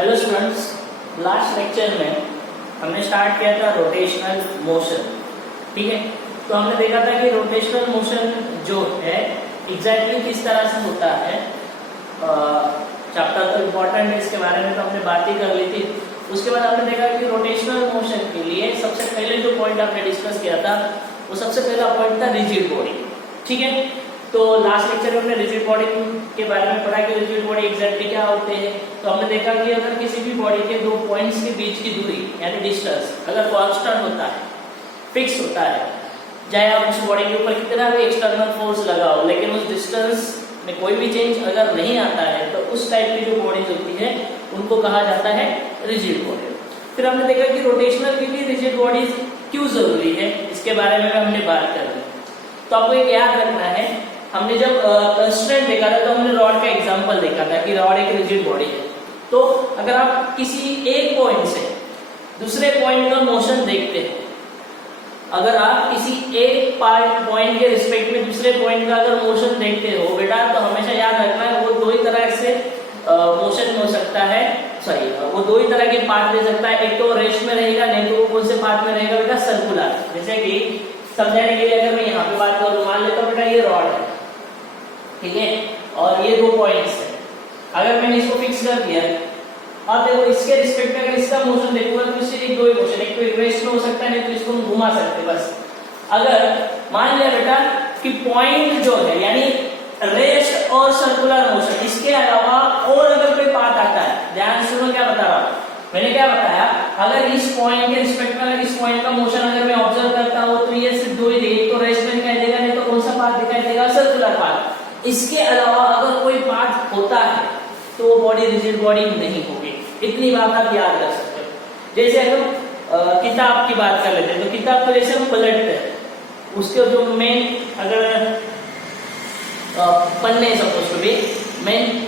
Hello students, last lecture में हमने start किया था रोटेशनल मोशन। ठीक है, तो हमने देखा था कि रोटेशनल मोशन जो है एग्जैक्टली किस तरह से होता है। चैप्टर तो इम्पोर्टेंट है, इसके बारे में तो हमने बात ही कर ली थी। उसके बाद हमने देखा कि रोटेशनल मोशन के लिए सबसे पहले जो पॉइंट हमने डिस्कस किया था वो सबसे पहला पॉइंट था रिजिड बॉडी। ठीक है, तो लास्ट लेक्चर में हमने रिजिड बॉडी के बारे में पढ़ा कि रिजिड बॉडी एग्जैक्टली क्या होते हैं। तो हमने देखा कि अगर किसी भी बॉडी के दो पॉइंट्स के बीच की दूरी यानी डिस्टेंस अगर कांस्टेंट होता है, फिक्स होता है, चाहे आप उस बॉडी के ऊपर कितना भी एक्सटर्नल फोर्स लगाओ, लेकिन उस डिस्टेंस में कोई भी चेंज अगर नहीं आता है तो उस टाइप की जो बॉडीज होती है उनको कहा जाता है रिजिड बॉडी। फिर हमने देखा कि रोटेशनल के लिए रिजिड बॉडीज क्यों जरूरी है, इसके बारे में हमने बात कर ली। तो आपको एक याद रखना है, हमने जब कंस्ट्रेंट देखा था तो हमने रॉड का एग्जांपल देखा था कि रॉड एक रिजिड बॉडी है। तो अगर आप किसी एक पॉइंट से दूसरे पॉइंट का मोशन देखते हैं, अगर आप किसी एक पॉइंट के रिस्पेक्ट में दूसरे पॉइंट का अगर मोशन देखते हो बेटा, तो हमेशा याद रखना है वो दो ही तरह से मोशन हो सकता है, सॉरी वो दो ही तरह के पाथ ले सकता है। एक तो रेस्ट में रहेगा, नहीं तो वो कौन से पाथ में रहेगा बेटा, सर्कुलर। जैसे कि समझाने के लिए अगर मैं यहाँ पे बात करूँ, मान लेता हूँ बेटा ये रॉड है, ठीक है, और ये दो पॉइंट्स है। अगर मैंने इसको फिक्स कर दिया, अब देखो इसके रिस्पेक्ट में अगर इसका मोशन देखूंगा तो इससे एक दो ही मोशन, एक तो रिवर्स में हो सकता है, नहीं तो इसको हम घुमा सकते बस। अगर मान लिया बेटा कि पॉइंट जो है यानी रेस्ट और सर्कुलर मोशन, इसके अलावा और अगर कोई पाथ आता है, ध्यान सुनो क्या बता रहा हूं मैंने, क्या बताया, अगर इस पॉइंट के रिस्पेक्ट में अगर इस पॉइंट का मोशन अगर मैं ऑब्जर्व करता हूं तो ये सिर्फ दो ही देगा, एक तो रेस्ट में दिखाई देगा, नहीं तो कौन सा पाथ दिखाई देगा, सर्कुलर पाथ। इसके अलावा अगर कोई पाथ होता है तो वो बॉडी रिजिड बॉडी नहीं होगी। इतनी बात आप याद रख सकते हो। जैसे अगर किताब की बात कर लेते हैं, तो किताब को जैसे हम पलटते हैं, उसके जो मेन अगर पन्ने सपोज टू बी मेन,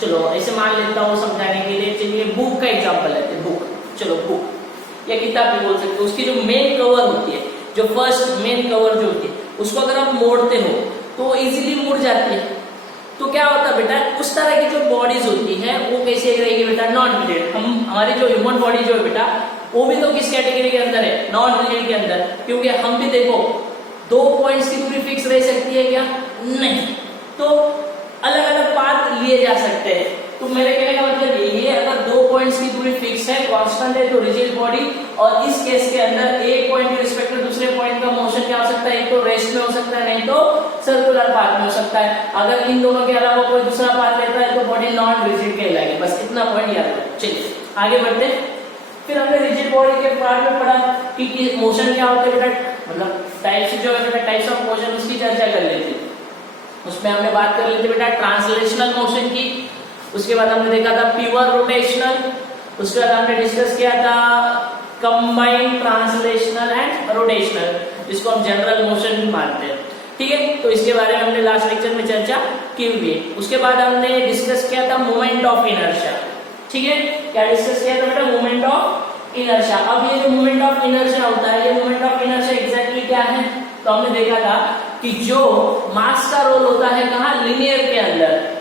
चलो ऐसे मान लेता हूँ समझाने के लिए, चलिए बुक का एग्जांपल लेते हैं। बुक, चलो बुक या किताब भी बोल सकते हो, उसकी जो मेन कवर होती है, जो फर्स्ट मेन कवर जो होती है, उसको अगर आप मोड़ते हो तो इजीली मुड़ जाती है। तो क्या होता है बेटा, उस तरह की जो बॉडीज होती है वो कैसे रहेगी बेटा, नॉन रिजिड। हमारी जो ह्यूमन बॉडी जो है बेटा, वो भी तो किस कैटेगरी के अंदर है, नॉन रिजिड के अंदर। क्योंकि हम भी देखो दो पॉइंट्स की दूरी फिक्स रह सकती है क्या, नहीं, तो अलग अलग पाथ लिए जा सकते हैं। तो मेरे कहने का मतलब यही है, अगर दो पॉइंट्स की दूरी फिक्स है, कांस्टेंट है, तो रिजिड बॉडी। और इस केस के अंदर एक पॉइंट के रिस्पेक्ट में दूसरे पॉइंट का मोशन क्या हो सकता है, एक तो रेस्ट में हो सकता है, नहीं तो सर्कुलर पाथ में हो सकता है। अगर इन दोनों के अलावा कोई दूसरा पाथ लेता है तो बॉडी नॉन रिजिड कहलाएगी। बस इतना पॉइंट याद रखो। चलिए आगे बढ़ते हैं। फिर हमने रिजिड बॉडी के पार्ट में पढ़ा कि मोशन क्या होते हैं बेटा, मतलब टाइप्स जो है बेटा, टाइप्स ऑफ मोशन, उसकी चर्चा कर लेते हैं। उसमें हमने बात कर ली थी बेटा ट्रांसलेशनल मोशन की। उसके बाद हमने देखा था प्योर रोटेशनल। उसके बाद हमने डिस्कस किया था कंबाइंड ट्रांसलेशनल एंड रोटेशनल, जिसको हम जनरल मोशन भी मानते हैं। ठीक है, तो इसके बारे में हमने लास्ट लेक्चर में चर्चा की हुई है। उसके बाद हमने डिस्कस किया था मोमेंट ऑफ इनर्शिया। ठीक है, क्या डिस्कस किया था बेटा, मोमेंट ऑफ इनर्शिया। अब ये जो मोमेंट ऑफ इनर्शिया होता है, ये मोमेंट ऑफ इनर्शिया एग्जैक्टली क्या है, तो हमने देखा था कि जो मास का रोल होता है कहाँ, लीनियर के अंदर,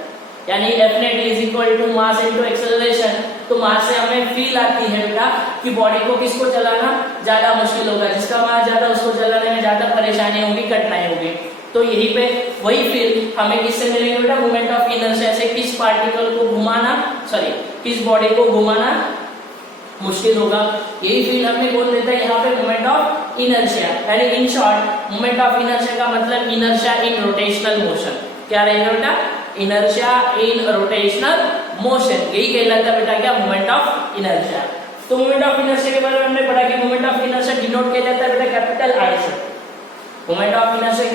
यानी F net is equal to mass into acceleration। तो मास से हमें फील आती है बेटा कि बॉडी को किसको चलाना ज्यादा मुश्किल होगा, जिसका मास ज्यादा उसको चलाने में ज्यादा परेशानी होगी, कठिनाई होगी। तो यही पे वही फील हमें किससे मिलेगी बेटा, मोमेंट ऑफ इनर्शिया से। किस पार्टिकल को घुमाना, सॉरी किस बॉडी को घुमाना मुश्किल होगा, यही फील हमें बोल देता है यहाँ पे मोमेंट ऑफ इनर्शिया। यानी in short moment of inertia का मतलब इनर्शिया इन रोटेशनल मोशन। क्या रहेगा बेटा, इनर्शिया इन रोटेशनल मोशन, यही कहलाता है बेटा क्या, मोमेंट ऑफ इनर्शिया। तो मोमेंट ऑफ इनर्शिया के बारे में हमने पढ़ा कि मोमेंट ऑफ इनर्शिया डिनोट किया जाता है बेटा कैपिटल आई से। मोमेंट ऑफ इनर्शिया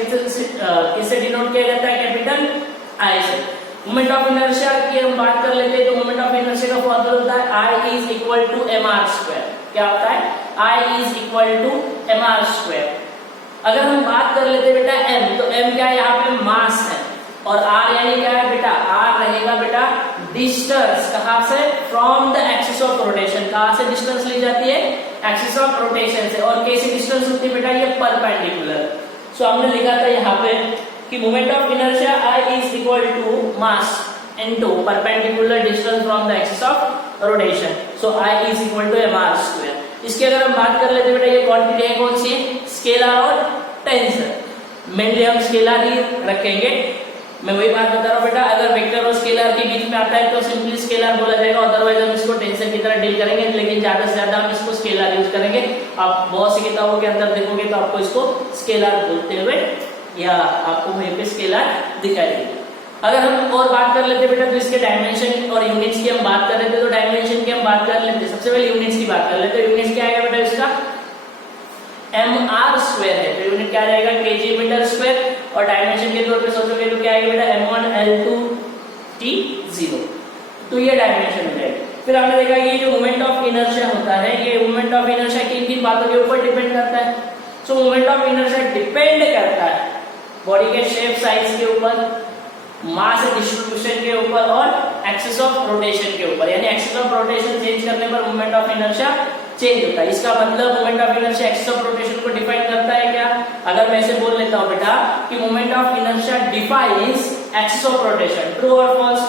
किससे डिनोट किया जाता है, कैपिटल आई से। मोमेंट ऑफ इनर्शिया की हम बात कर लेते हैं, तो मोमेंट ऑफ इनर्शिया का फॉर्मूला होता है I is equal to mr²। क्या होता है, I is equal to mr²। अगर हम बात कर लेते हैं बेटा m, तो m क्या है, यहाँ पे मास है, और r यानी क्या है बेटा, r रहेगा बेटा डिस्टेंस, कहां से, from the axis of rotation. कहां से डिस्टेंस ली जाती है, एक्सिस ऑफ रोटेशन से। और कैसी डिस्टेंस होती है बेटा, ये परपेंडिकुलर। सो हमने लिखा था यहाँ पे कि moment of inertia I is equal to mass into perpendicular distance from the axis of rotation. So I is equal to mr square. इसकी अगर हम बात कर लेते बेटा, ये क्वांटिटी है कौन सी है, स्केलर और टेंसर. मेनली हम स्केलर ही रखेंगे. मैं वही बात बता रहा हूँ बेटा, अगर वेक्टर और स्केलर के बीच में आता है तो सिंपली स्केलर बोला जाएगा, अदरवाइज हम इसको टेंसर की तरह डील करेंगे, लेकिन ज्यादा से ज्यादा हम इसको स्केलर यूज करेंगे. आप बहुत सी किताबों के अंदर देखोगे तो आपको इसको स्केलर बोलते हुए या आपको वहीं पे स्केलर दिखाई देगी. अगर हम और बात कर लेते बेटा तो इसके डायमेंशन और यूनिट्स की हम बात कर लेते, तो डायमेंशन की हम बात कर लेते. सबसे पहले यूनिट्स की बात कर लेते. यूनिट्स क्या आएगा बेटा, इसका mr स्क्वायर है, तो यूनिट क्या आ जाएगा, kg मीटर स्क्वायर. और डायमेंशन के तौर पे सोचोगे तो क्या आएगा बेटा, m1 l2 t0. तो ये डायमेंशन हो जाएगी. फिर हमने देखा कि ये जो मोमेंट ऑफ इनर्शिया होता है, ये मोमेंट ऑफ इनर्शिया किन किन बातों के ऊपर डिपेंड करता है. सो मोमेंट ऑफ इनर्शिया डिपेंड करता है बॉडी के शेप साइज के ऊपर, मास डिस्ट्रीब्यूशन के ऊपर और एक्सिस ऑफ रोटेशन के ऊपर. यानी एक्सिस ऑफ रोटेशन चेंज करने पर मोमेंट ऑफ इनर्शिया चेंज होता है. इसका मतलब moment of inertia axis of rotation को डिफाइन करता है क्या. अगर मैं ऐसे बोल लेता हूं बेटा कि moment of inertia defines axis of rotation, true और फॉल्स.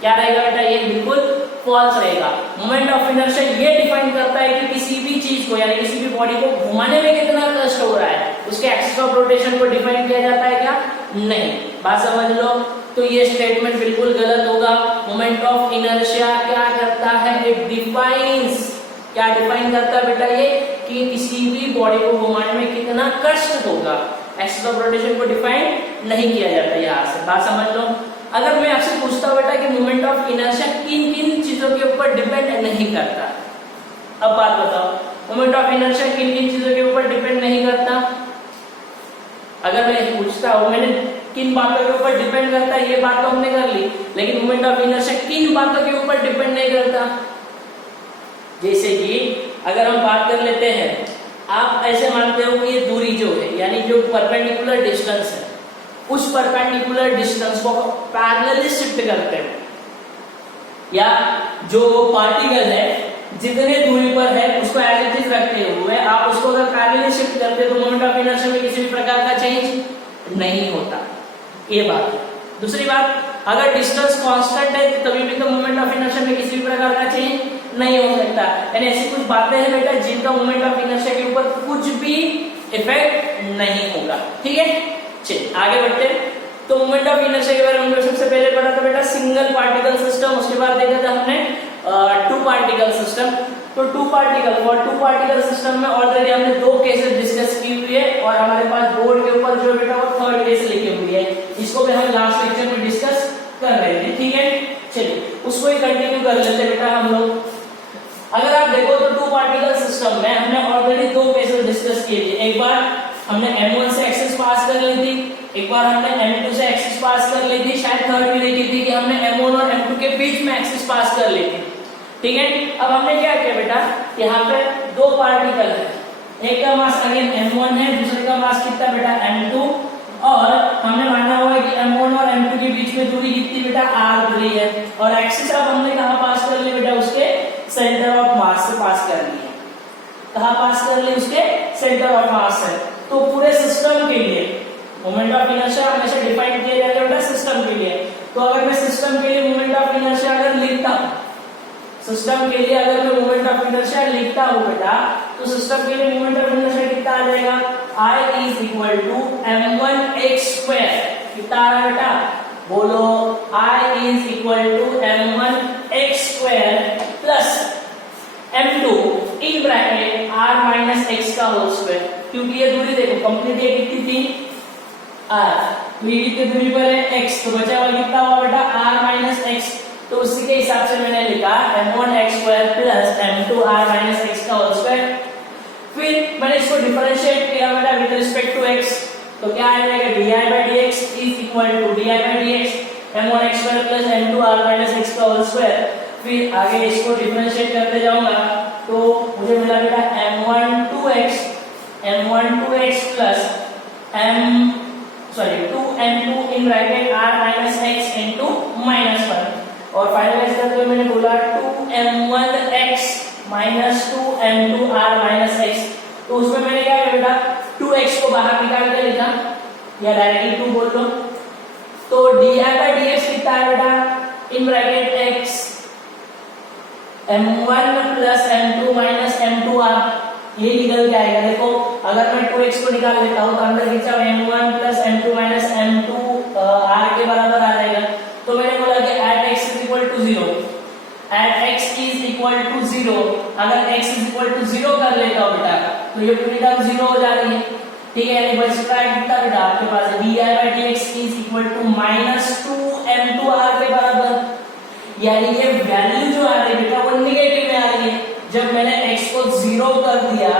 क्या रहेगा बेटा, ये बिल्कुल फॉल्स रहेगा. मोमेंट ऑफ इनर्शिया ये डिफाइन करता है कि किसी भी चीज को यानी किसी भी बॉडी को घुमाने में कितना कष्ट हो रहा है, उसके एक्सिस ऑफ रोटेशन को डिफाइन किया जाता है क्या, नहीं. बात समझ लो. तो ये स्टेटमेंट बिल्कुल गलत होगा. मोमेंट ऑफ इनर्शिया क्या करता है, इट डिफाइंस, क्या डिफाइन करता है बेटा, ये कि किसी भी बॉडी को घुमाने में कितना कष्ट होगा. एक्सिस ऑफ रोटेशन को डिफाइन नहीं किया जाता यहाँ से. बात समझ लो. अगर मैं आपसे पूछता हूं बेटा कि मोमेंट ऑफ इनर्शिया किन किन चीजों के ऊपर डिपेंड नहीं करता, अब बात बताओ, मोमेंट ऑफ इनर्शिया किन किन चीजों के ऊपर डिपेंड नहीं करता. अगर मैं पूछता हूं, मैंने किन बातों के ऊपर डिपेंड करता है, ये बात तो हमने कर ली, लेकिन मोमेंट ऑफ इनर्शिया किन बातों के ऊपर डिपेंड नहीं करता. जैसे कि अगर हम बात कर लेते हैं, आप ऐसे मानते हो कि ये दूरी जो है यानी जो परपेंडिकुलर डिस्टेंस है, उस परपेंडिकुलर डिस्टेंस को पैरेलली शिफ्ट करते हैं, या जो पार्टिकल है जितने दूरी पर है उसको एज इट इज रखते हुए आप उसको अगर पैरेलली शिफ्ट करते हो तो मोमेंट ऑफ इनर्शिया में किसी भी प्रकार का चेंज नहीं होता. ये बात. दूसरी बात, अगर डिस्टेंस कांस्टेंट है तभी भी तो मोमेंट ऑफ इनर्शिया में किसी भी प्रकार का चेंज नहीं हो सकता. यानी ऐसी कुछ बातें हैं बेटा जिनका मोमेंट ऑफ इनर्शिया के ऊपर कुछ भी इफेक्ट नहीं होगा. ठीक है, चलिए आगे बढ़ते हैं. तो मोमेंट ऑफ इनर्शिया के बारे में हमने सबसे पहले पढ़ा था बेटा सिंगल पार्टिकल सिस्टम, उसके बाद देखा था हमने टू पार्टिकल सिस्टम. तो टू पार्टिकल सिस्टम में ऑलरेडी हमने दो केसेस डिस्कस की हुई है और हमारे पास बोर्ड के ऊपर जो बेटा वो थर्ड केस लिखी हुई है, इसको भी हम लास्ट लेक्चर में डिस्कस कर रहे थे. ठीक है, चलिए उसको ही कंटिन्यू कर लेते बेटा हम लोग. अगर आप देखो तो टू पार्टिकल सिस्टम में हमने ऑलरेडी दो केसेस डिस्कस किए थे. एक बार हमने m1 से एक्सिस पास कर ली थी, एक बार हमने m2 से एक्सिस पास कर ली थी, शायद थर्ड भी देखी थी कि हमने m1 और m2 के बीच में एक्सिस पास कर ली थी. ठीक है, अब हमने क्या किया बेटा, यहाँ पे दो पार्टिकल है, एक का मास अगेन m1 है, दूसरे का मास कितना बेटा m2, और हमने माना हुआ है कि m1 और m2 के बीच में दूरी कितनी बेटा r दूरी है, और एक्सिस अब हमने कहाँ पास कर ली बेटा, उसके सेंटर ऑफ मास से पास कर ली है. कहाँ पास कर ली, उसके सेंटर ऑफ मास है. तो पूरे सिस्टम के लिए मोमेंट ऑफ इनर्शिया हमेशा डिफाइन किया जाएगा बेटा सिस्टम के लिए. तो अगर मैं सिस्टम के लिए मोमेंट ऑफ इनर्शिया अगर लिखता हूं, सिस्टम के लिए अगर मैं मोमेंट ऑफ इनर्शिया लिखता हूं बेटा, तो सिस्टम के लिए मोमेंट ऑफ इनर्शिया कितना आ जाएगा, I is equal to m1x². कितना आ रहा है बेटा, बोलो, I is equal to m1x² plus m2 in bracket r minus x का होल स्क्वायर. क्योंकि ये दूरी देखो कंप्लीट ये कितनी थी r, तो ये कितनी दूरी पर है x, तो बचा हुआ कितना हुआ बेटा r माइनस x. तो उसी के हिसाब से मैंने लिखा m1x² plus m2 r minus x का होल स्क्वायर. फिर मैंने इसको डिफरेंशिएट किया बेटा विद रिस्पेक्ट टू x, तो क्या आ जाएगा di/dx is equal to di/dx m1x² plus m2 r minus x का होल स्क्वायर. फिर आगे इसको डिफरेंशिएट करते जाऊंगा तो मुझे मिला बेटा m12x प्लस 2m2 इन bracket r minus x into -1, और फाइनलाइज करते हुए मैंने बोला 2m1x minus 2m2 r minus x. तो उसमें मैंने क्या किया बेटा 2x को बाहर निकाल के लिखा, या डायरेक्टली 2 बोल लो. तो di/dx कितना है बेटा in bracket x m1 plus m2 minus m2r, ये निकल के आएगा। देखो अगर मैं 2x को निकाल लेता हूं तो अंदर खींचा m1 plus m2 minus m2 r के बराबर आ जाएगा। तो मैंने बोला कि at x is equal to 0, at x is equal to 0, अगर x is equal to 0 कर लेता हूं बेटा तो ये पूरी टर्म 0 हो जा रही है, ठीक है। यानी बच रहा है कितना बेटा आपके पास dy by dx is equal to -2m2r के बराबर। यानी ये वैल्यू जो आ रही है बेटा वो नेगेटिव में आ रही है। जब मैंने x को 0 कर दिया,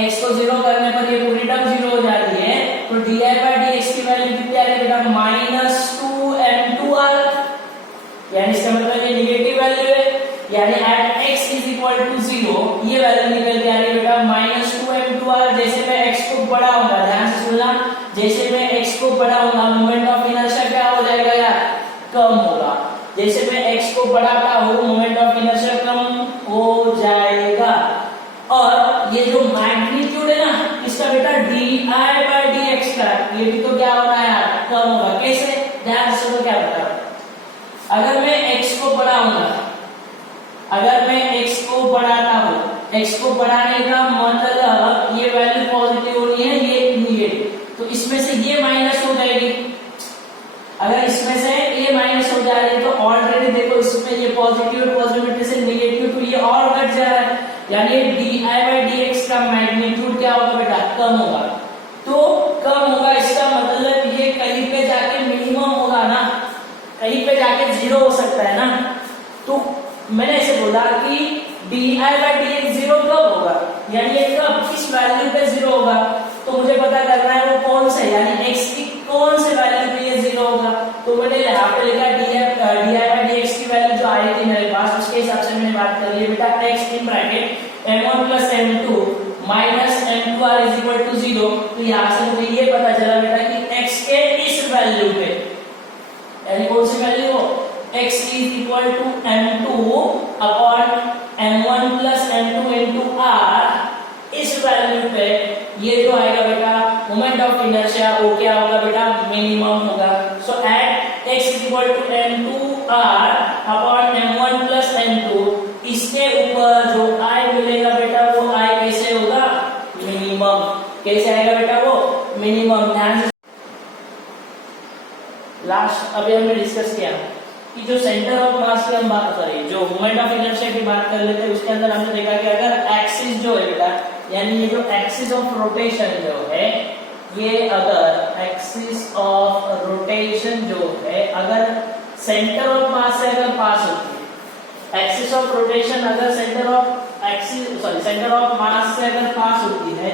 x को 0 करने पर ये पूरी टर्म 0 हो जा रही है, तो dy by dx की वैल्यू कितनी आ रही है बेटा -2m2r, यानी इसका मतलब ये नेगेटिव वैल्यू है। यानी at x is equal to 0 ये वैल्यू निकल के आ रही है बेटा -2m2r। जैसे मैं x को बढ़ाऊंगा, ध्यान से सुनना, जैसे मैं x को बढ़ाऊंगा मोमेंट ऑफ इनर्शिया क्या हो जाएगा यार, कम होगा। जैसे मैं x को बढ़ाता हूँ मोमेंट ऑफ इनर्शिया कम हो जाएगा। और ये जो मैग्नीट्यूड है ना इसका बेटा D I by D x का, ये भी तो क्या होगा यार, कम होगा। कैसे, ध्यान से सुनो क्या बता रहा हूं। अगर मैं x को बढ़ाऊंगा, अगर मैं x को बढ़ाता हूँ, x को बढ़ाने का मतलब ये वैल्यू पॉजिटिव होनी है, ये निगेटिव, तो इसमें से ये माइनस हो जाएगी। अगर इसमें से ये माइनस हो जा रही है तो ऑलरेडी देखो इसमें ये पॉजिटिव पॉजिटिविटी से नेगेटिव, तो ये और घट जा रहा है। यानी D I by D x का मैग्नीट्यूड क्या होगा बेटा, कम होगा। तो कम होगा इसका मतलब ये कहीं पे जाके मिनिमम होगा ना, कहीं पे जाके 0 हो सकता है ना। तो मैंने ऐसे बोला कि D I by D x 0 कब होगा, यानी ये कब, किस वैल्यू पे 0 होगा। तो मुझे पता करना है वो कौन सा, यानी x की कौन से वैल्यू पे ये 0 होगा। तो मैंने यहाँ पे लिखा D I by D x की वैल्यू जो आई थी मेरे पास, उसके हिसाब से मैंने बात कर ली बेटा x in bracket m1 plus m2 minus m2r is equal to 0। तो यहाँ से मुझे ये पता चला बेटा कि x के इस वैल्यू पे, यानी कौन सी वैल्यू हो, x is equal to m2 upon m1 plus m2 into r, इस वैल्यू पे ये जो आएगा बेटा मोमेंट ऑफ इनर्शिया वो क्या होगा बेटा, मिनिमम होगा। So at x is equal to m2r upon m1 plus m2, इसके ऊपर जो i मिलेगा बेटा वो i कैसे होगा, मिनिमम। कैसे आएगा बेटा वो, मिनिमम। ध्यान से लास्ट अभी हमने डिस्कस किया कि जो सेंटर ऑफ मास की हम बात करें, जो मोमेंट ऑफ इनर्शिया की बात कर लेते हैं, उसके अंदर हमने देखा कि अगर एक्सिस जो है बेटा, यानी ये जो एक्सिस ऑफ रोटेशन जो है, ये अगर एक्सिस ऑफ रोटेशन जो है अगर सेंटर ऑफ मास से अगर पास होती है, एक्सिस ऑफ रोटेशन अगर सेंटर ऑफ मास से अगर पास होती है,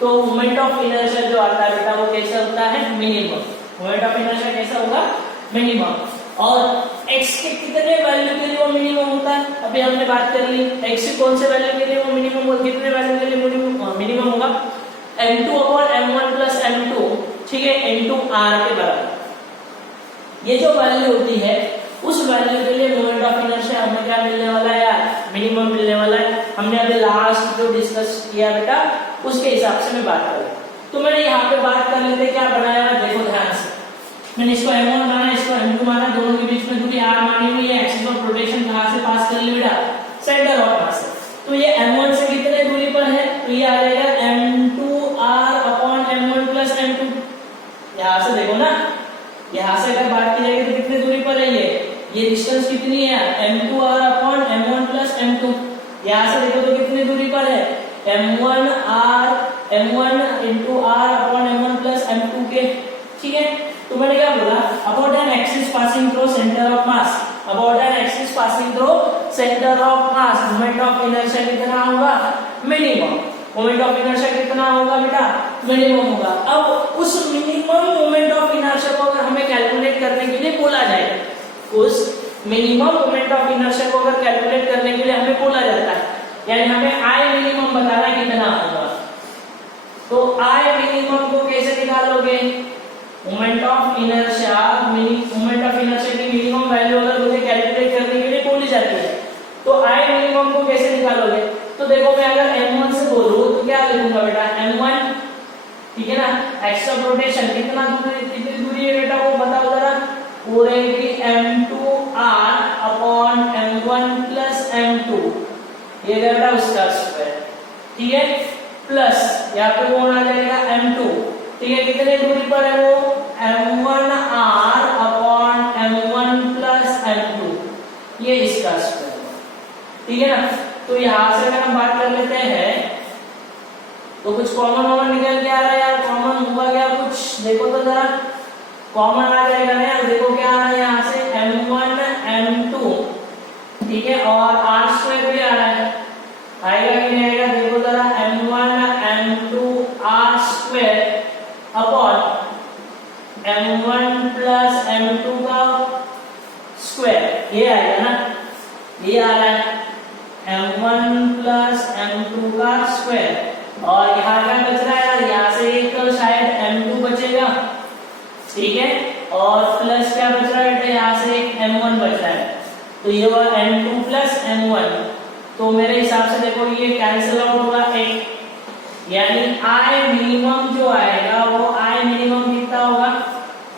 तो मोमेंट ऑफ इनर्शिया जो आता है बेटा वो कैसे होता है, मिनिमम। मोमेंट ऑफ इनर्शिया कैसा होगा, मिनिमम। और x के कितने वैल्यू के लिए वो मिनिमम होता है, अभी हमने बात कर ली। x के कौन से वैल्यू के लिए वो मिनिमम होगा, कितने वैल्यू के लिए मिनिमम होगा, m2 upon m1 plus m2, ठीक है, into r के बराबर। ये जो वैल्यू होती है उस वैल्यू के लिए मोमेंट ऑफ इनर्शिया हमें क्या मिलने वाला है यार, मिनिमम मिलने वाला है। हमने अभी लास्ट जो डिस्कस किया बेटा उसके हिसाब से मैं बात करूँ। तो मैंने यहाँ पे बात कर लेते क्या बनाया, देखो ध्यान से, मैंने इसको m1 माना, इसको m2 माना, दोनों के बीच में दूरी r मानी हुई है। एक्सिस ऑफ रोटेशन कहां से पास कर ली बेटा, सेंटर ऑफ मास से। तो ये m1 से कितने दूरी पर है, तो ये आ जाएगा m2r upon m1 plus m2। यहां से देखो ना, यहां से अगर बात की जाएगी तो कितने दूरी पर है ये डिस्टेंस कितनी है, m2r upon m1 plus m2। यहां से देखो तो कितनी दूरी पर है, m1 into r upon m1 plus m2 के, ठीक है। तो मैंने क्या बोला, about an axis passing through centre of mass, about an axis passing through centre of mass, moment of inertia कितना होगा, मिनिमम। मोमेंट ऑफ इनर्शिया कितना होगा बेटा, मिनिमम होगा। अब उस मिनिमम मोमेंट ऑफ इनर्शिया को अगर हमें कैलकुलेट करने के लिए बोला जाए, उस मिनिमम मोमेंट ऑफ इनर्शिया को अगर कैलकुलेट करने के लिए हमें बोला जाता है, यानी हमें आई मिनिमम बताना कितना होगा। तो आई मिनिमम को कैसे निकालोगे, मोमेंट ऑफ इनर्शिया की मिनिमम वैल्यू अगर मुझे कैलकुलेट करने के लिए बोली जाती है, तो आई मिनिमम को कैसे निकालोगे। तो देखो मैं अगर m1 से बोलूं तो क्या लिखूंगा बेटा, m1, ठीक है ना, एक्सिस ऑफ रोटेशन कितनी दूरी है बेटा वो बताओ जरा, वो रहेगी m2r upon m1 plus m2, ये बेटा उसका स्क्वायर, ठीक है, प्लस यहाँ पे कौन आ जाएगा m2, ठीक है, कितने दूरी पर है वो m1r upon m1 plus m2, ये इसका स्क्वायर, ठीक है ना। तो यहाँ से अगर हम बात कर लेते हैं तो कुछ कॉमन निकल के आ रहा है यार, कॉमन हुआ क्या कुछ, देखो तो जरा कॉमन आ जाएगा ना यार, देखो क्या आ रहा है यहाँ से m1 m2, ठीक है, और r स्क्वायर भी आ रहा है, आएगा कि नहीं आएगा, देखो जरा m1 m2 r square upon m1 plus m2 का स्क्वायर, ये आएगा ना, ये आ रहा है m1 प्लस m2 का स्क्वायर, और यहाँ क्या बच रहा है यार, यहाँ से एक तो शायद m2 बचेगा, ठीक है, और प्लस क्या बच रहा है, यहाँ से एक m1 बच रहा है, तो ये हुआ m2 प्लस m1, तो मेरे हिसाब से देखो ये कैंसिल आउट होगा एक, यानी I मिनिमम जो आएगा वो I मिनिमम कितना होगा,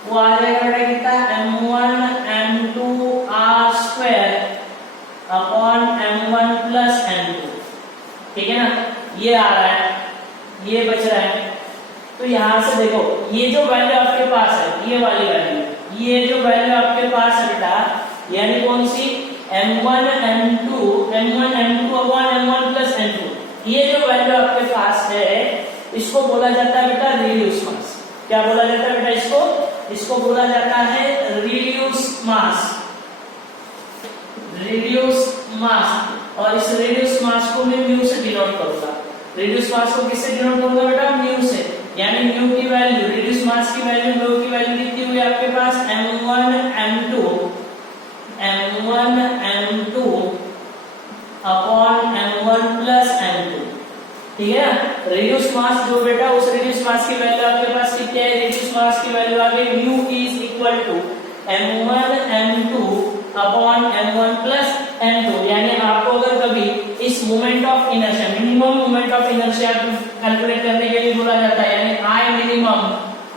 वो आ जाएगा बेटा कितना m1 m2 r square upon m1 plus m2, ठीक है ना, ये आ रहा है, ये बच रहा है। तो यहां से देखो ये जो वैल्यू आपके पास है, ये वाली वैल्यू, ये जो वैल्यू आपके पास है बेटा, यानी कौन सी m1 m2 upon m1 plus m2, ये जो वैल्यू आपके पास है इसको बोला जाता है बेटा रिड्यूस मास। क्या बोला जाता है बेटा इसको बोला जाता है रिड्यूस मास, रिड्यूस मास, और इस रिड्यूस मास को मैं म्यू से डिनोट करूंगा। रिड्यूस मास को किससे डिनोट करूंगा बेटा, म्यू से, यानी म्यू की वैल्यू, रिड्यूस मास की वैल्यू, म्यू की वैल्यू कितनी हुई आपके पास m1 m2 upon m1 plus m2, ठीक है ना। रिड्यूस मास जो बेटा, उस रिड्यूस मास की वैल्यू आपके पास कितनी है, रिड्यूस मास की वैल्यू आ गई mu is equal to m1 m2 upon m1 plus m2, यानी आपको अगर कभी इस moment of inertia, minimum moment of inertia calculate करने के लिए बोला जाता है, यानी I मिनिमम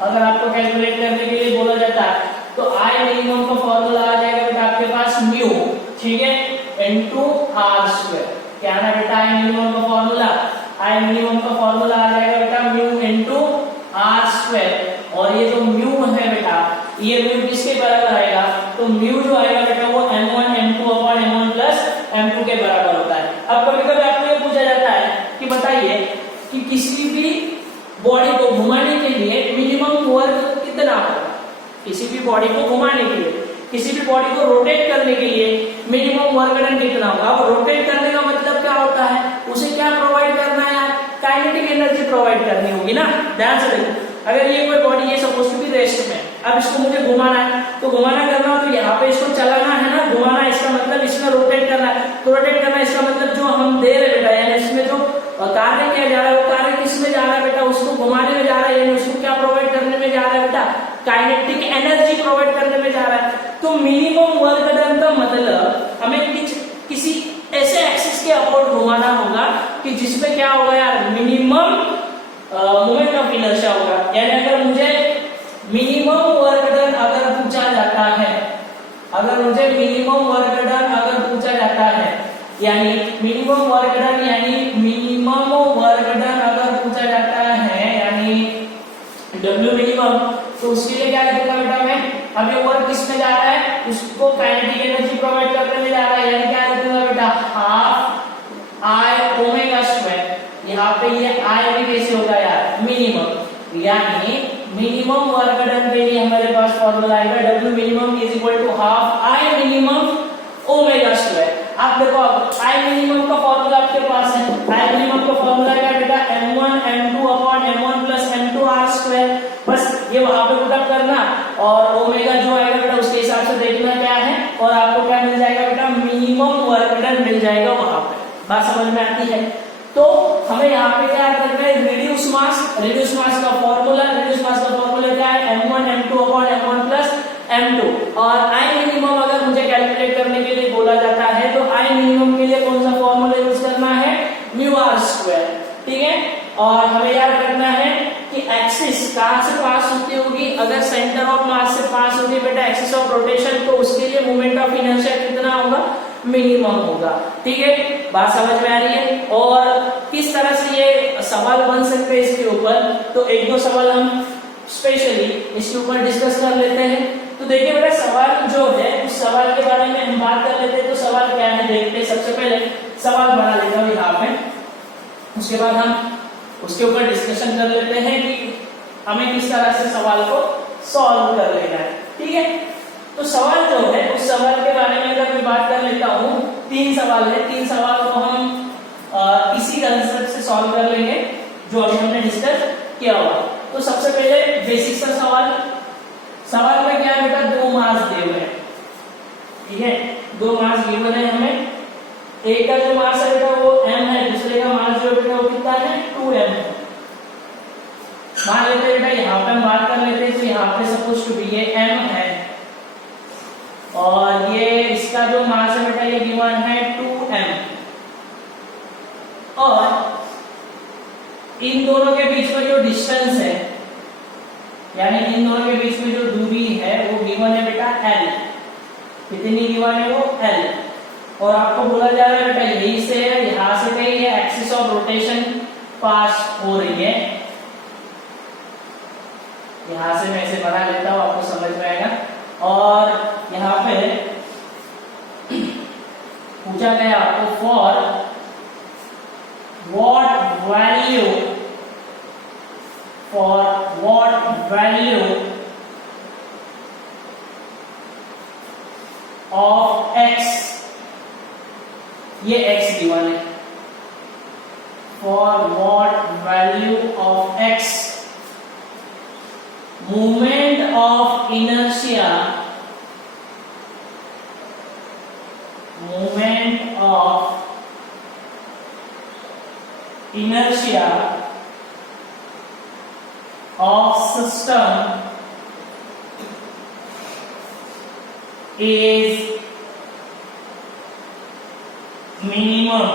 अगर आपको कैलकुलेट करने के लिए बोला जाता है तो I मिनिमम का फॉर्मूला आ जाएगा बेटा आपके पास म्यू, ठीक है, इनटू r स्क्वायर। क्या है बेटा I मिनिमम का फॉर्मूला, I मिनिमम का फॉर्मूला आ जाएगा बेटा म्यू इनटू r स्क्वायर, और ये जो म्यू है बेटा, ये म्यू किसके बराबर आएगा, तो म्यू जो आएगा बेटा वो m1 m2 upon m1 plus m2 के बराबर होता है। अब कभी-कभी आपको ये पूछा जाता है कि बताइए कि किसी भी बॉडी को घुमाने के लिए मिनिमम वर्क कितना होगा, किसी भी बॉडी को घुमाने के लिए, किसी भी बॉडी को रोटेट करने के लिए मिनिमम वर्क डन कितना होगा। अब रोटेट करने का मतलब क्या होता है, उसे क्या प्रोवाइड करना है यार, काइनेटिक एनर्जी प्रोवाइड करनी होगी ना। ध्यान से देखो, अगर ये कोई बॉडी है सपोज टू बी रेस्ट में, अब इसको मुझे घुमाना है, तो घुमाना करना हो तो यहाँ पे इसको चलाना है ना, घुमाना इसका मतलब इसमें रोटेट करना है, तो रोटेट करना इसका मतलब जो हम दे रहे बेटा, यानी इसमें जो कार्य किया जा रहा है वो कार्य किस में जा रहा है बेटा, उसको घुमाने में जा रहा है, यानी उसको क्या प्रोवाइड करने में जा रहा है बेटा, काइनेटिक एनर्जी प्रोवाइड करने में जा रहा है। तो मिनिमम वर्क डन का मतलब हमें किसी ऐसे एक्सिस के अबाउट घुमाना होगा कि जिसमें क्या होगा यार, मिनिमम मोमेंट ऑफ इनर्शिया होगा। यानी अगर मुझे मिनिमम वर्क डन अगर पूछा जाता है, अगर मुझे मिनिमम वर्क डन अगर पूछा जाता है, यानी मिनिमम वर्क डन, यानी मिनिमम वर्क डन अगर पूछा जाता है, यानी W मिनिमम, तो उसके लिए क्या लिखूंगा बेटा मैं, अब ये वर्क किसमें जा रहा है, उसको काइनेटिक एनर्जी प्रोवाइड करने में जा रहा है, यानी क्या लिखूंगा बेटा, हाफ I ओमेगा स्क्वायर। यहाँ पे ये I भी कैसे होगा यार, मिनिमम, यानी मिनिमम वर्क डन के लिए हमारे पास फॉर्मूला आएगा W minimum is equal to half I minimum omega square. आप देखो अब I मिनिमम का फॉर्मूला आपके पास है, I मिनिमम का फॉर्मूला क्या है बेटा, m1 m2 upon m1 plus m2 r square. बस ये वहां पे पुट अप करना और ओमेगा जो आएगा बेटा उसके हिसाब से देखना क्या है, और आपको क्या मिल जाएगा बेटा, मिनिमम वर्क डन मिल जाएगा वहां पे। बात समझ में आती है। तो हमें यहाँ पे क्या करना है, रिड्यूस मास, रिड्यूस मास का फॉर्मूला, रिड्यूस मास का फॉर्मूला क्या है, m1 m2 upon m1 plus m2, और I मिनिमम अगर मुझे कैलकुलेट करने के लिए बोला जाता है तो I मिनिमम के लिए कौन सा फॉर्मूला यूज करना है, म्यू r स्क्वायर, ठीक है। और हमें याद रखना है कि एक्सिस कहां से पास होती होगी, अगर सेंटर ऑफ मास से पास होगी बेटा एक्सिस ऑफ रोटेशन, तो उसके लिए मोमेंट ऑफ इनर्शिया कितना होगा, मिनिमम होगा। ठीक है, बात समझ में आ रही है। और किस तरह से ये सवाल बन सकते हैं इसके ऊपर, तो एक दो सवाल हम स्पेशली इसके ऊपर डिस्कस कर लेते हैं। तो देखिए बेटा सवाल जो है उस सवाल के बारे में हम बात कर लेते हैं। तो सवाल क्या है देखते हैं। सबसे पहले सवाल बना लेता हूँ यहाँ पे, उसके बाद हम उसके ऊपर डिस्कशन कर लेते हैं कि हमें किस तरह से सवाल को सॉल्व कर लेना है। ठीक है, तो सवाल जो है उस सवाल के बारे में अगर मैं बात कर लेता हूँ, 3 सवाल है, 3 सवाल को हम इसी कंसेप्ट से सॉल्व कर लेंगे जो अभी हमने डिस्कस किया हुआ। तो सबसे पहले बेसिक सा सवाल में क्या है बेटा, 2 मास दिए हुए हैं। ठीक है, 2 मास गिवन है हमें। एक का जो मास है बेटा वो m है, दूसरे का मास जो बेटा वो कितना है, 2m है। मान लेते हैं बेटा यहाँ पे हम बात कर लेते हैं, तो यहाँ पे सपोज टू बी ये m है और ये इसका जो मास है बेटा ये गिवन है 2m, और इन दोनों के बीच में जो डिस्टेंस है, यानी इन दोनों के बीच में जो दूरी है वो गिवन है बेटा l। कितनी गिवन है वो l, और आपको बोला जा रहा है बेटा यही से यहां से कहीं ये एक्सिस ऑफ रोटेशन पास हो रही है। यहां से मैं इसे बना लेता हूं, आपको समझ में आएगा। और यहाँ पे पूछा गया आपको for what value of x, ये x गिवन है, for what value of x movement of inertia of system is minimum.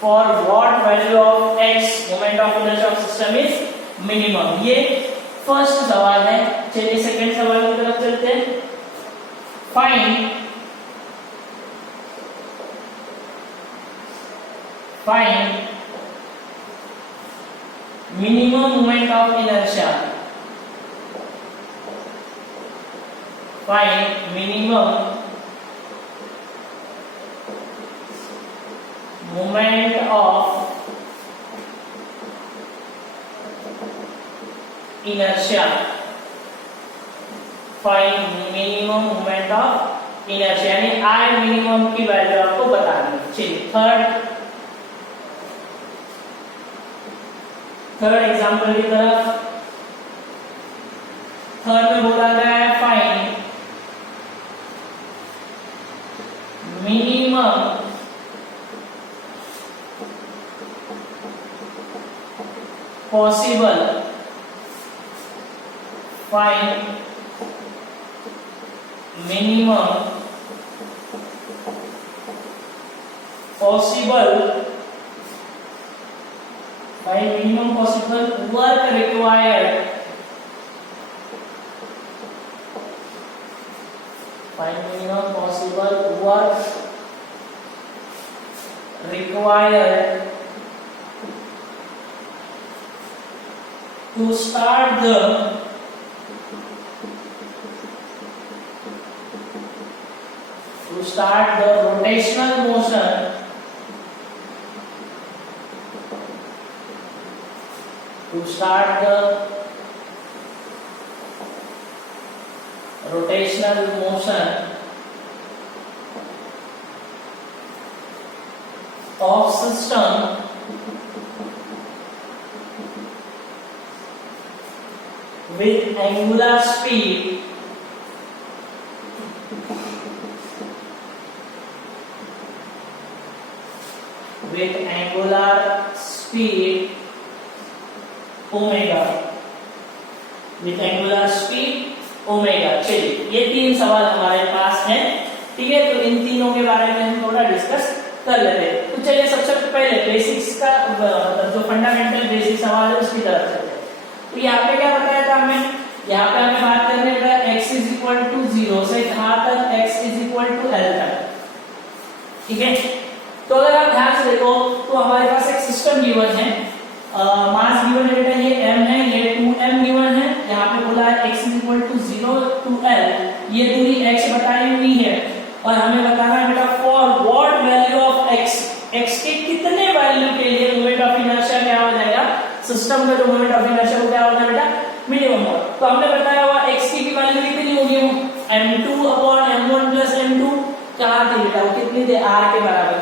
For what value of x moment of inertia of system is minimum. ये first सवाल है। चलिए second सवाल की तरफ चलते हैं। Find minimum moment of inertia. Find minimum moment of inertia. Find minimum moment of inertia, यानी I minimum की वैल्यू आपको बतानी है। चलिए थर्ड एग्जाम्पल की तरफ। थर्ड में बोला गया है find minimum possible minimum possible work required. Find minimum possible work required to start the rotational motion of system with angular speed omega. चलिए ये 3 सवाल हमारे पास हैं। ठीक है, तो इन तीनों के बारे में हम थोड़ा डिस्कस कर लेते हैं। तो चलिए सबसे पहले बेसिक्स का मतलब जो फंडामेंटल बेसिक सवाल है उसकी तरफ चलते हैं। तो यहाँ पे क्या बताया था हमें, यहाँ पे हमें बात करने का x इज इक्वल टू 0 से कहां तक, x is equal to l तक, ठीक है। तो अगर आप ध्यान से देखो तो हमारे पास एक सिस्टम गिवन है, मास गिवन है बेटा, ये m है, ये 2m गिवन है, यहाँ पे बोला है x is equal to 0 to l, ये दूरी x बताई हुई है और हमें बताना है बेटा for what value of x, x के कितने वैल्यू के लिए मोमेंट ऑफ इनर्शिया क्या हो जाएगा, सिस्टम का जो मोमेंट ऑफ इनर्शिया वो क्या होगा बेटा, मिनिमम हो। तो हमने बताया हुआ x की वैल्यू कितनी होगी, m2 upon m1 plus m2, कहां थी बेटा, वो कितनी थी, r के बराबर।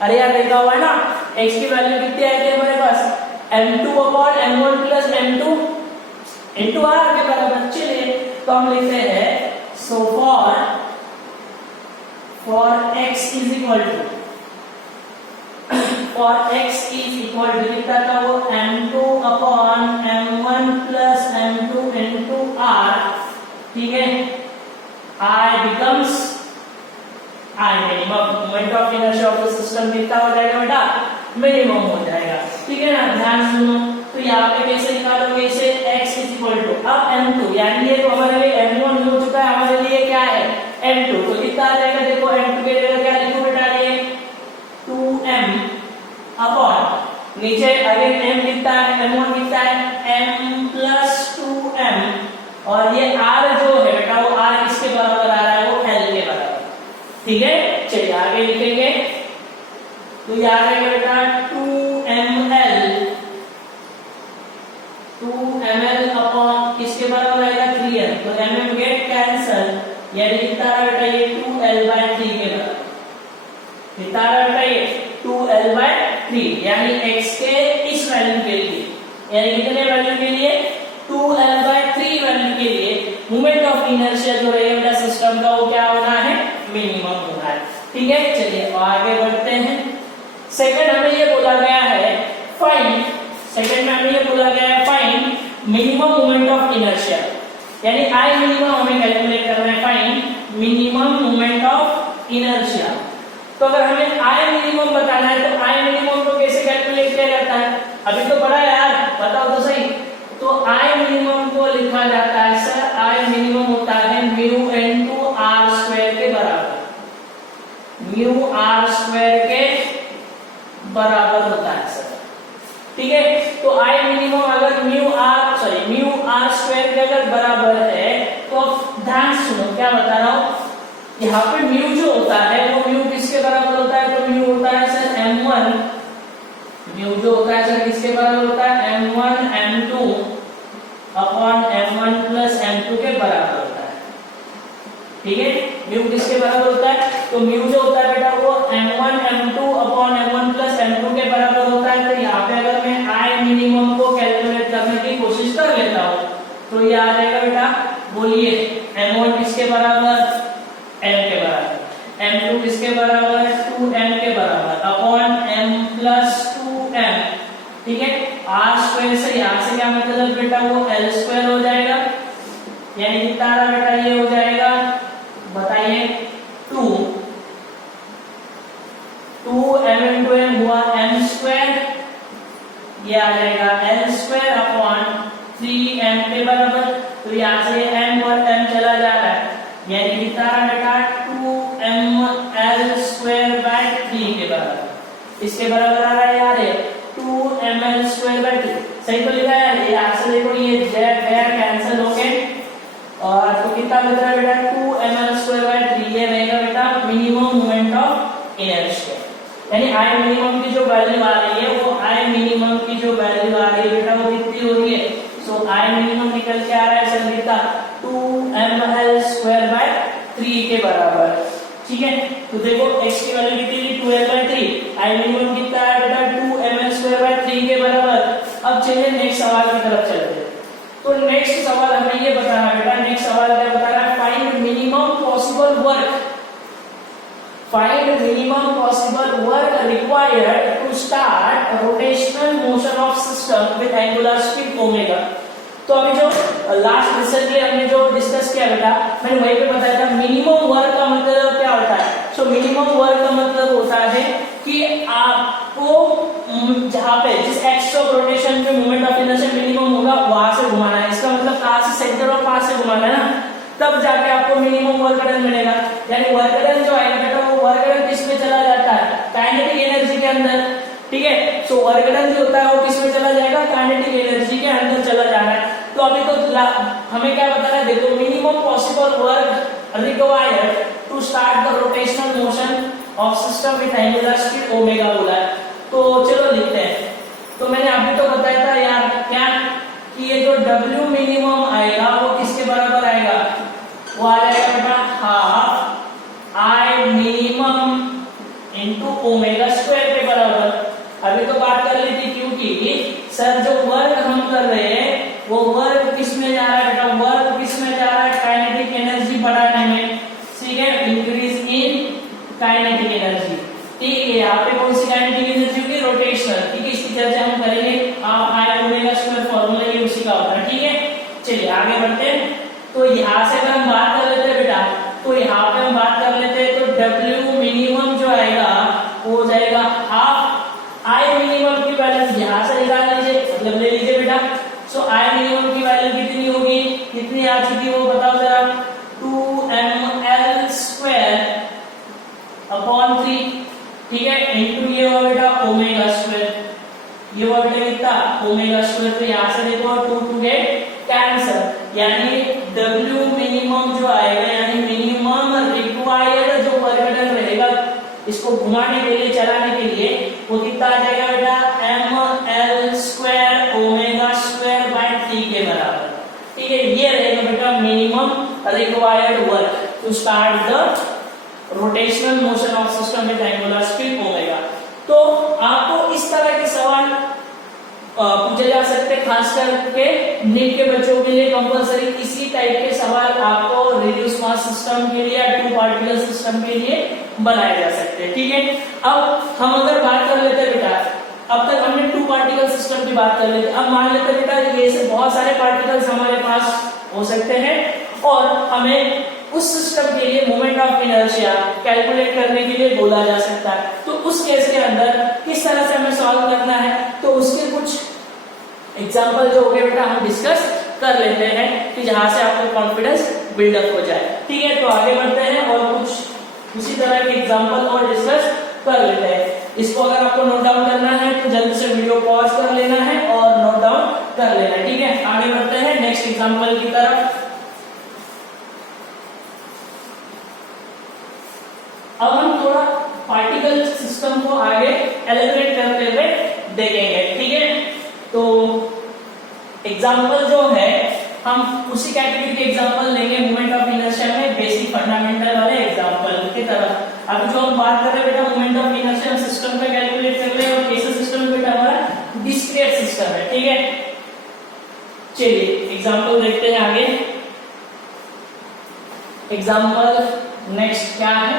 अरे यार देखा हुआ है ना, x की वैल्यू कितनी आई थी हमारे पास, m2 upon m1 plus m2 into r के बराबर। चलिए तो हम लिखते हैं so for x is equal to, for x is equal to कितना था वो, m2 upon m1 plus m2 into r, ठीक है। I becomes I minimum, moment of inertia of the system कितना हो जाएगा बेटा, मिनिमम हो जाएगा, ठीक है ना। ध्यान सुनो, तो यहाँ पे कैसे निकालोगे इसे, x इज इक्वल टू, अब m2 यानी ये तो हमारे लिए m1 हो चुका है, हमारे लिए क्या है m2, तो कितना आ जाएगा, देखो m2 के जगह क्या लिखो बेटा, ये 2m अपॉन नीचे अगेन m कितना है, m1 कितना है, m प्लस 2m, और ये r जो है बेटा वो r किसके बराबर आ रहा है, वो l के बराबर, ठीक है। चलिए आगे लिखेंगे, तो ये आ जाएगा बेटा 2ml अपॉन किसके बराबर आएगा, 3l, तो mm गेट कैंसल, यानी कितना आ बेटा ये 2l/3 के बराबर, कितना आ बेटा ये 2l/3, यानी x के इस वैल्यू के लिए, यानी कितने वैल्यू के लिए, 2l/3 वैल्यू के लिए मोमेंट ऑफ इनर्शिया जो रहेगा सिस्टम का वो क्या होना है, मिनिमम होना है, ठीक है। चलिए आगे बढ़ते हैं। सेकंड हमें ये बोला गया है फाइंड, सेकंड में हमें ये बोला गया है find minimum moment of inertia, यानी आई मिनिमम हमें कैलकुलेट करना है, find minimum moment of inertia. तो अगर हमें आई मिनिमम बताना है तो आई मिनिमम को कैसे कैलकुलेट किया जाता है, अभी तो पढ़ा यार, बताओ तो सही। तो आई मिनिमम को लिखा जाता है सर, आई मिनिमम होता है म्यू इनटू आर स्क्वायर के बराबर, म्यू आर स्क्वायर के बराबर होता है सर, ठीक है। तो आई मिनिमम अगर म्यू आर स्क्वायर के अगर बराबर है, तो ध्यान सुनो क्या बता रहा हूं, यहाँ पे म्यू जो होता है वो म्यू किसके बराबर होता है, तो म्यू होता है सर m1, म्यू जो होता है सर किसके बराबर होता है, m1 m2 upon m1 plus m2 के बराबर होता है, ठीक है। म्यू किसके बराबर होता है, तो म्यू जो होता है बेटा वो m1 m2 upon m1 plus m2 के बराबर होता है। तो यहाँ पे अगर मैं आई मिनिमम को कैलकुलेट करने की कोशिश कर लेता हूँ तो ये आ जाएगा बेटा, बोलिए m1 किसके बराबर, m के बराबर, m2 किसके बराबर, 2m के बराबर अपॉन m प्लस 2m, ठीक है। आर स्क्वायर से यहाँ से क्या मतलब बेटा वो l स्क्वायर हो जाएगा, यानी कितना आ रहा बेटा, ये हो जाएगा बताइए 2m into m हुआ m स्क्वायर, ये आ जाएगा l स्क्वायर अपॉन 3m के बराबर, तो यहाँ से m और m चला जा रहा है, यानी कितना आ बेटा 2ml स्क्वायर बाय 3 के बराबर, इसके बराबर आ रहा है यार 2ml स्क्वायर बाय 3, सही तो लिखा है। यहाँ से देखो ये कैंसिल हो गए और तो कितना बच रहा है बेटा 2ml स्क्वायर बाय 3, ये रहेगा बेटा मिनिमम मोमेंट ऑफ इनर्शिया, यानी आई मिनिमम की जो वैल्यू आ रही है वो आई मिनिमम की जो वैल्यू आ रही है बेटा वो कितनी हो रही है, सो आई मिनिमम निकल के आ रहा है सर कितना 2ml स्क्वायर बाय 3 के बराबर, ठीक है। तो देखो x की वैल्यू कितनी थी 2l/3, आई मिनिमम कितना है बेटा 2ml स्क्वायर बाय 3 के बराबर। अब चलिए नेक्स्ट सवाल की तरफ चलते हैं। तो नेक्स्ट सवाल हमें ये बताना बेटा, नेक्स्ट सवाल क्या बता रहा है, find minimum possible work, find minimum possible work required to start rotational motion of system with angular speed omega. तो अभी जो लास्ट रिसेंटली हमने जो डिस्कस किया बेटा, मैंने वहीं पे बताया था मिनिमम वर्क का मतलब क्या होता है। सो मिनिमम वर्क का मतलब होता है कि आपको जहां पे जिस एक्सिस ऑफ रोटेशन पे मोमेंट ऑफ इनर्शिया मिनिमम होगा वहां से घुमाना है। इसका मतलब कहां से, सेंटर ऑफ मास से घुमाना है ना, तब जाके आपको मिनिमम वर्क डन मिलेगा। यानी वर्क डन जो आएगा बेटा वो वर्क डन किस में चला जाता है, काइनेटिक एनर्जी के अंदर। ठीक है, सो वर्क डन जो होता है वो किस में चला जाएगा, काइनेटिक एनर्जी के अंदर चला जाना है। तो अभी तो हमें क्या बताना है, देखो minimum possible work required to start the rotational motion of system with angular speed omega बोला है। तो चलो लिखते हैं। तो मैंने अभी तो बताया था यार क्या कि ये जो W मिनिमम आएगा वो किसके बराबर आएगा, वो आ जाएगा बेटा half I minimum into omega square के बराबर। अभी तो बात कर ली थी क्योंकि सर जो वर्क हम कर रहे हैं वो वर्क किस में जा रहा है बेटा, वर्क किस में जा रहा है, काइनेटिक एनर्जी बढ़ाने में। ठीक है, इंक्रीज इन काइनेटिक एनर्जी। ठीक है, यहाँ पे कौन सी काइनेटिक एनर्जी होगी, रोटेशनल। ठीक है, इसकी चर्चा हम करेंगे। आप I ओमेगा स्क्वायर फॉर्मूला ये उसी का होता है। ठीक है, चलिए आगे बढ़ते हैं। तो यहाँ से अगर हम बात कर लेते हैं बेटा, तो यहाँ पे हम बात कर लेते हैं तो W मिनिमम जो आएगा वो हो जाएगा हाफ I मिनिमम की वैल्यू यहाँ से निकाल लीजिए, मतलब ले लीजिए बेटा। सो I मिनिमम की वैल्यू कितनी होगी, कितनी आ चुकी है वो बताओ जरा, 2ml स्क्वायर अपॉन 3। ठीक है, इनटू ये हुआ बेटा ओमेगा स्क्वायर, ये हुआ बेटा कितना ओमेगा स्क्वायर। तो यहाँ से देखो 2 टू गेट कैंसल, यानी W मिनिमम जो आएगा यानी मिनिमम रिक्वायर्ड जो वर्क डन रहेगा इसको घुमाने के लिए, चलाने के लिए, वो कितना आ जाएगा बेटा ml square omega square by 3 के बराबर। ठीक है, ये रहेगा बेटा minimum required work to start the rotational motion of system with angular speed omega. तो आपको इस तरह के सवाल पूछे जा सकते हैं, खास करके नीट के बच्चों के लिए कंपलसरी इसी टाइप के सवाल आपको रिड्यूस मास सिस्टम के लिए या टू पार्टिकल सिस्टम के लिए बनाए जा सकते हैं। ठीक है, अब हम अगर बात कर लेते हैं बेटा, अब तक हमने टू पार्टिकल सिस्टम की बात कर ली थी। अब मान लेते हैं बेटा ये से बहुत सारे पार्टिकल्स हमारे पास हो सकते हैं और हमें उस सिस्टम के लिए मोमेंट ऑफ इनर्शिया कैलकुलेट करने के लिए बोला जा सकता है। तो उस केस के अंदर किस तरह से हमें सॉल्व करना है, तो उसके कुछ एग्जांपल जो हो गए बेटा हम डिस्कस कर लेते हैं कि जहां से आपको कॉन्फिडेंस बिल्डअप हो जाए। ठीक है, तो आगे बढ़ते हैं और कुछ उसी तरह के एग्जांपल और डिस्कस कर लेते हैं। इसको अगर आपको नोट डाउन करना है तो जल्दी से वीडियो पॉज कर लेना है और नोट डाउन कर लेना है। ठीक है, आगे बढ़ते हैं नेक्स्ट एग्जांपल की तरफ। अब हम थोड़ा पार्टिकल सिस्टम को आगे एलिब्रेट करते हुए देखेंगे। ठीक है, तो एग्जांपल जो है हम उसी कैटेगरी के एग्जांपल लेंगे मोमेंट ऑफ इनर्शिया में, बेसिक फंडामेंटल वाले एग्जांपल की तरफ। अब जो हम बात कर रहे हैं बेटा मोमेंट ऑफ इनर्शिया सिस्टम का कैलकुलेट कर रहे हैं और कैसे सिस्टम बेटा हमारा डिस्क्रीट सिस्टम है। ठीक है, चलिए एग्जांपल देखते हैं आगे। एग्जांपल नेक्स्ट क्या है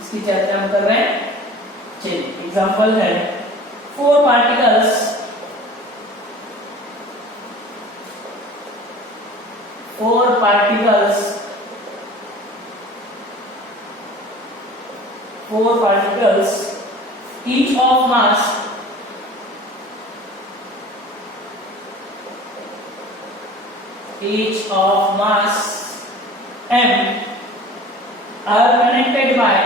इसकी चर्चा हम कर रहे हैं। चलिए एग्जांपल है 4 particles, 4 particles, 4 particles, each of mass m are connected by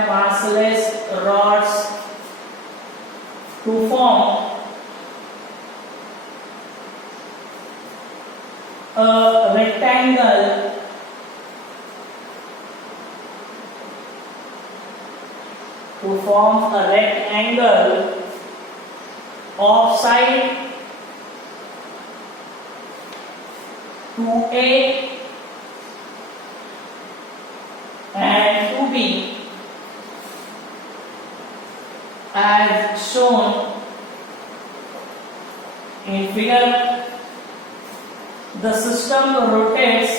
massless rods, to form a rectangle of side 2A and 2B as shown in figure. The system rotates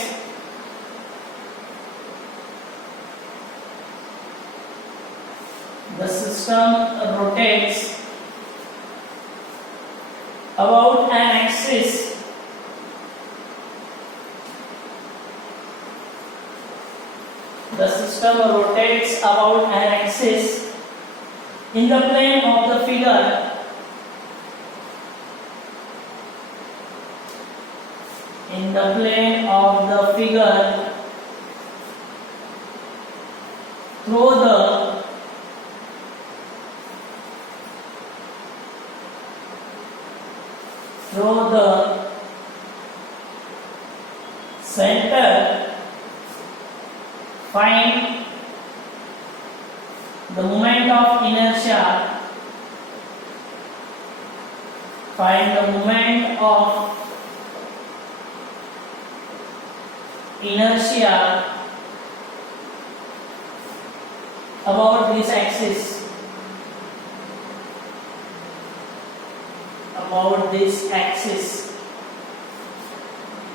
system rotates about an axis in the plane of the figure through the center, find the moment of inertia, about this axis,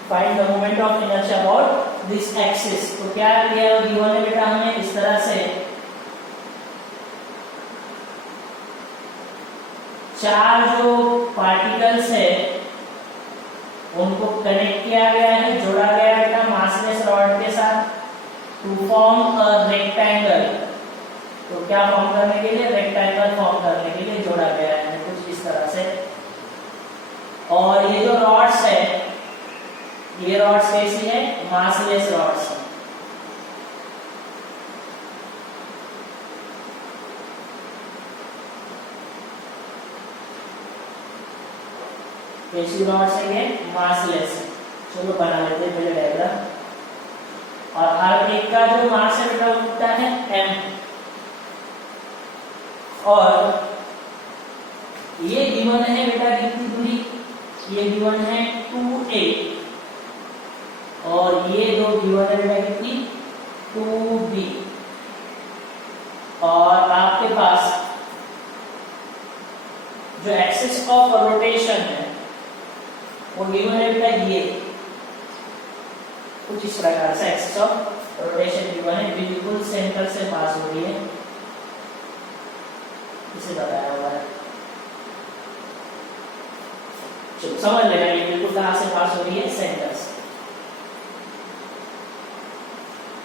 find the moment of inertia about this axis. तो क्या दिया given है बेटा हमें इस तरह से चार जो पार्टिकल्स है उनको कनेक्ट किया गया है, जोड़ा गया है बेटा मासलेस रॉड के साथ टू फॉर्म अ रेक्टेंगल। तो क्या फॉर्म करने के लिए? रेक्टेंगल फॉर्म करने के लिए जोड़ा गया है कुछ इस तरह से। और ये जो रॉड्स है, ये रॉड्स कैसी है? मासलेस रॉड्स है। कैसी रॉड्स है? ये मासलेस है। चलो बना लेते हैं पहले डायग्राम। और हर एक का जो मास है बेटा होता है m, और ये गिवन है बेटा कितनी दूरी? ये गिवन है 2a, और ये दो गिवन है बेटा कितनी? 2b। और आपके पास जो एक्सिस ऑफ रोटेशन है वो गिवन है बेटा ये कुछ इस प्रकार से। एक्सिस ऑफ रोटेशन गिवन है, बिल्कुल सेंटर से पास हो रही है, इसे बताया हुआ है। चलो समझ लेना ये बिल्कुल कहां से पास हो रही है? सेंटर से।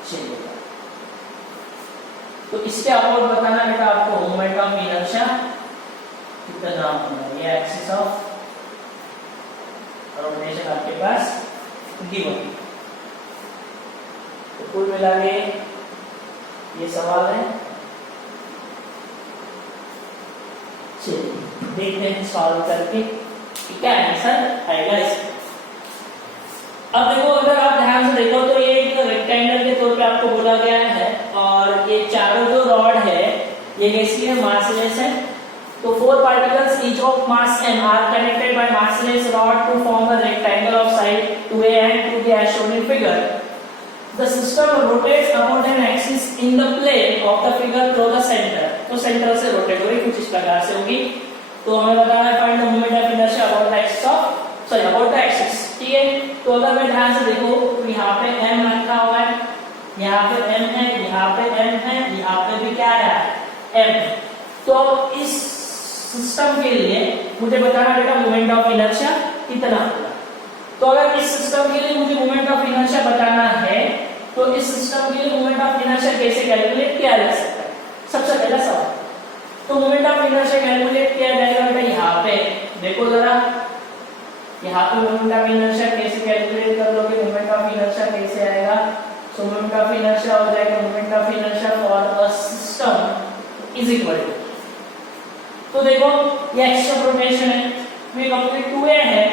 चलिए तो इसके अबाउट बताना बेटा आपको मोमेंट ऑफ इनर्शिया कितना होगा। ये एक्सिस ऑफ रोटेशन आपके पास गिवन। तो कुल मिला के ये सवाल है। चलिए देखते हैं सॉल्व करके क्या आंसर आएगा इसका। अब देखो, अगर आप ध्यान से देखो तो ये एक रेक्टेंगल के तौर पे आपको बोला गया है, और ये चारों जो रॉड है ये कैसी है? मासलेस है। तो 4 particles each of mass m are connected by massless rod to form a rectangle of side 2a and 2b as shown in figure. The system rotates about an axis in the plane of the figure through the center. तो centre से rotate हो रही कुछ इस प्रकार से होगी। तो हमें बताना है find the moment of inertia about the axis of about the axis. ठीक है, तो अगर मैं ध्यान से देखो तो यहाँ पे m रखा हुआ है, यहाँ पे m है, यहाँ पे m है, यहाँ पे भी क्या है? m। तो इस सिस्टम के लिए मुझे बताना बेटा मोमेंट ऑफ इनर्शिया कितना होगा। तो अगर इस सिस्टम के लिए मुझे मोमेंट ऑफ इनर्शिया बताना है तो इस सिस्टम के लिए मोमेंट ऑफ इनर्शिया कैसे कैलकुलेट किया जा सकता है? सबसे पहला सवाल तो मोमेंट ऑफ इनर्शिया कैलकुलेट किया जाएगा बेटा यहाँ पे देखो जरा, यहाँ पे मोमेंट ऑफ इनर्शिया कैसे कैलकुलेट कर लोगे? मोमेंट ऑफ इनर्शिया कैसे आएगा? सो मोमेंट ऑफ इनर्शिया हो जाएगा moment of inertia for a system is equal to, तो देखो ये एक्सिस ऑफ रोटेशन है, तो ये कंप्लीट 2a है,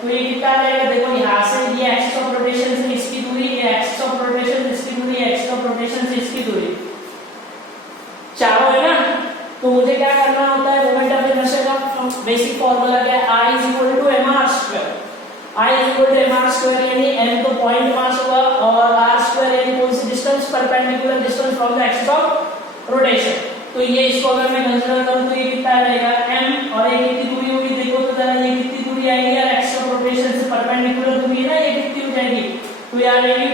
तो ये कितना आ जाएगा? देखो यहाँ से ये एक्सिस ऑफ रोटेशन से इसकी दूरी, ये एक्सिस ऑफ रोटेशन से इसकी दूरी, एक्सिस ऑफ रोटेशन से इसकी दूरी चारों है ना। तो मुझे क्या करना होता है? मोमेंट ऑफ इनर्शिया का बेसिक फार्मूला क्या है? I = mr²। I = mr² यानी m तो पॉइंट मास होगा और r² यानी कौन सी distance? Perpendicular distance from the axis of rotation. तो ये इसको अगर मैं कंसीडर करूं तो ये कितना आ जाएगा? m, और ये कितनी दूरी होगी? देखो तो जरा ये कितनी दूरी आएगी यार? एक्सिस ऑफ रोटेशन से परपेंडिकुलर दूरी है ना, ये कितनी हो जाएगी? तो ये आ जाएगी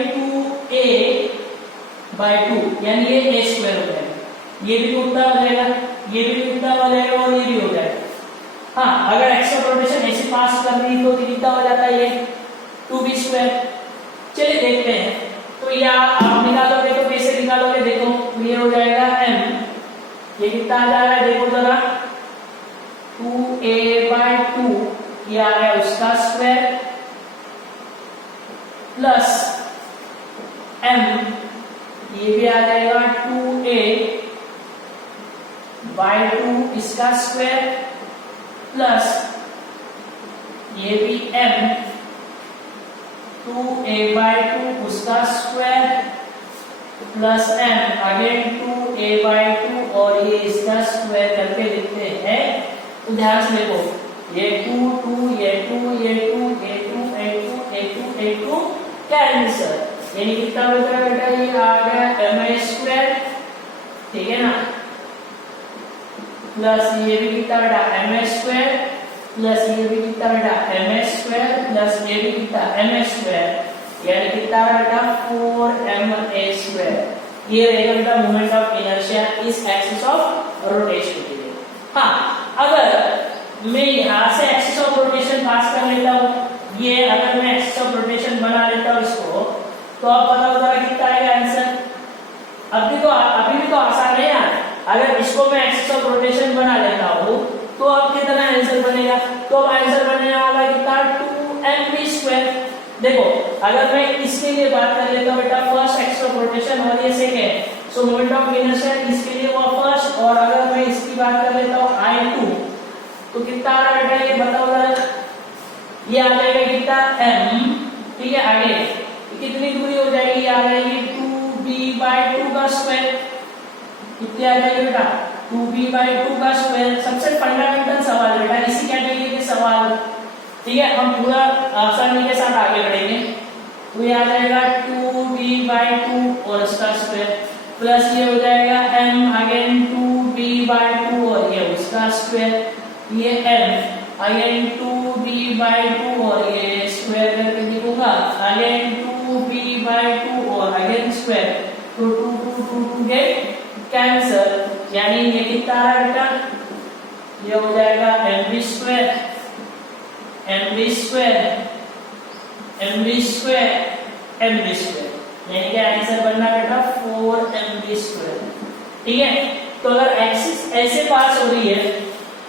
2a/2 यानी ये a² हो जाएगा। ये भी उतना हो जाएगा, ये भी उतना हो जाएगा और ये भी हो जाएगा। हाँ, अगर एक्सिस ऑफ रोटेशन ऐसे पास कर रही तो कितना हो जाता है? ये 2b²। चलिए देखते हैं। तो या आप निकालोगे तो कैसे निकालोगे? देखो ये कितना आ जा रहा है देखो जरा, 2a/2 ये आ गया उसका स्क्वायर प्लस m ये भी आ जाएगा 2a/2 इसका स्क्वायर प्लस ये भी m 2a/2 उसका square plus m again 2a/2 और ये इसका स्क्वायर करके लिखते हैं। तो ध्यान से देखो, ये 2 2 ये 2 ये 2 ये 2 ये 2 ये 2 ये 2 कैंसिल, यानी कितना बचा बेटा, ये आ गया m², ठीक है ना, प्लस ये भी कितना बेटा m² प्लस ये भी कितना बेटा m² प्लस ये भी कितना m², यानी कितना बेटा 4ma²। ये रहेगा बेटा मोमेंट ऑफ इनर्शिया इस एक्सिस ऑफ रोटेशन के लिए। हाँ, अगर मैं यहाँ से एक्सिस ऑफ रोटेशन पास कर लेता हूँ, ये अगर मैं एक्सिस ऑफ रोटेशन बना लेता हूँ इसको, तो आप पता होगा कितना आएगा आंसर। अभी भी तो आसान है यार। अगर इसको मैं एक्सिस ऑफ रोटेशन बना लेता हूँ तो अब कितना आंसर बनेगा, तो अब आंसर बनने वाला कितना 2mv²। देखो अगर मैं इसके लिए बात कर लेता हूँ बेटा फर्स्ट एक्सिस ऑफ रोटेशन और ये second, so moment of inertia इसके लिए वो फर्स्ट, और अगर मैं इसकी बात कर लेता हूँ I2 तो कितना आ रहा बेटा, ये बताओ जरा, ये आ जाएगा कितना m, ठीक है, आगे कितनी दूरी हो जाएगी, आ जाएगी 2b/2 का स्क्वायर, कितनी आ जाएगी बेटा 2b/2 का स्क्वायर। सबसे फंडामेंटल सवाल बेटा इसी कैटेगरी के सवाल, ठीक है, हम पूरा आसानी के साथ आगे बढ़ेंगे। तो ये आ जाएगा 2b/2 और इसका स्क्वायर प्लस ये हो जाएगा m अगेन 2b/2 और ये उसका स्क्वायर, ये m अगेन 2b/2 और ये स्क्वायर करके लिखूंगा अगेन 2b/2 और अगेन स्क्वायर, तो 2 2 2 2 गेट कैंसर, यानी ये कितना आ रहा है बेटा, ये हो जाएगा mv², यानी क्या आंसर बनना बेटा 4mv², ठीक है। तो अगर एक्सिस ऐसे पास हो रही है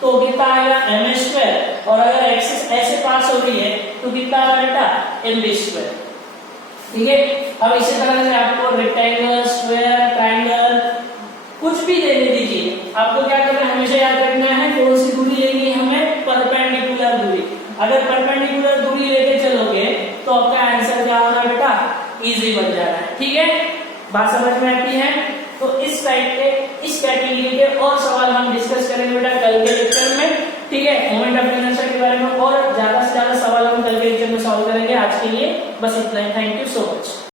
तो कितना आएगा m², और अगर एक्सिस ऐसे पास हो रही है तो कितना आएगा बेटा mv², ठीक है। अब इसी तरह से आपको रेक्टेंगल, स्क्वायर, ट्रायंगल कुछ भी देने दीजिए, आपको क्या करना है, हमेशा याद रखना है कौन सी दूरी लेनी है हमें, परपेंडिकुलर दूरी। अगर परपेंडिकुलर दूरी लेके चलोगे तो आपका आंसर क्या होगा बेटा, इजी बन जाना है, ठीक है। बात समझ में आती है। तो इस टाइप के, इस कैटेगरी के और सवाल हम डिस्कस करेंगे बेटा कल के लेक्चर में, ठीक है। मोमेंट ऑफ इनर्शिया के बारे में और ज्यादा से ज्यादा सवाल हम कल के लेक्चर में सॉल्व करेंगे। आज के लिए बस इतना ही, थैंक यू सो मच।